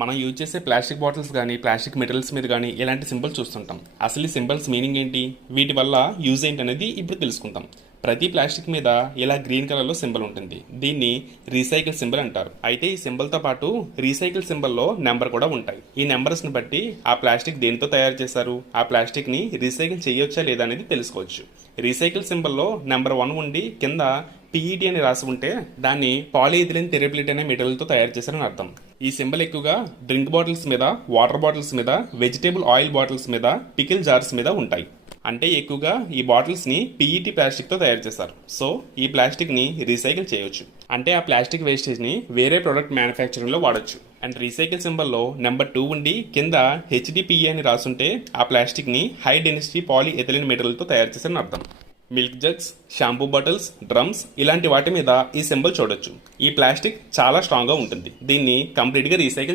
మనం యూజ్ చేసే plastic bottles కానీ ప్లాస్టిక్ మెటీరియల్స్ మీద కానీ ఇలాంటి సింబల్స్ చూస్తుంటాం. అసలు ఈ సింబల్స్ మీనింగ్ ఏంటి, వీటి వల్ల యూజ్ ఏంటి అనేది ఇప్పుడు తెలుసుకుందాం. ప్రతి ప్లాస్టిక్ మీద ఇలా గ్రీన్ కలర్లో సింబల్ ఉంటుంది. దీన్ని రీసైకిల్ సింబల్ అంటారు. అయితే ఈ సింబల్తో పాటు రీసైకిల్ సింబల్లో నెంబర్ కూడా ఉంటాయి. ఈ నెంబర్స్ని బట్టి ఆ ప్లాస్టిక్ దేనితో తయారు చేశారు, ఆ ప్లాస్టిక్ని రీసైకిల్ చేయొచ్చా లేదా అనేది తెలుసుకోవచ్చు. రీసైకిల్ సింబల్లో నెంబర్ 1 ఉండి కింద పిఈటి అని రాసి ఉంటే దాన్ని పాలిఇథిలిన్ టెరిప్లిట్ అనే మెటీరియల్తో తయారు చేశారని అర్థం. ఈ సింబల్ ఎక్కువగా డ్రింక్ బాటిల్స్ మీద, వాటర్ బాటిల్స్ మీద, వెజిటేబుల్ ఆయిల్ బాటిల్స్ మీద, పికిల్ జార్స్ మీద ఉంటాయి. అంటే ఎక్కువగా ఈ బాటిల్స్ని పిఈటి ప్లాస్టిక్తో తయారు చేస్తారు. సో ఈ ప్లాస్టిక్ని రీసైకిల్ చేయొచ్చు. అంటే ఆ ప్లాస్టిక్ వేస్టేజ్ని వేరే ప్రొడక్ట్ మ్యానుఫ్యాక్చరింగ్లో వాడచ్చు. అండ్ రీసైకిల్ సింబల్లో నెంబర్ 2 ఉండి కింద హెచ్డిపిఈ అని రాసుంటే ఆ ప్లాస్టిక్ని హై డెన్సిటీ పాలిఎథిలిన్ మెటీరియల్తో తయారు చేశారని అర్థం. Milk jugs, shampoo bottles, drums ఇలాంటి వాటి మీద ఈ సింబల్ చూడొచ్చు. ఈ ప్లాస్టిక్ చాలా స్ట్రాంగ్గా ఉంటుంది. దీన్ని కంప్లీట్గా రీసైకిల్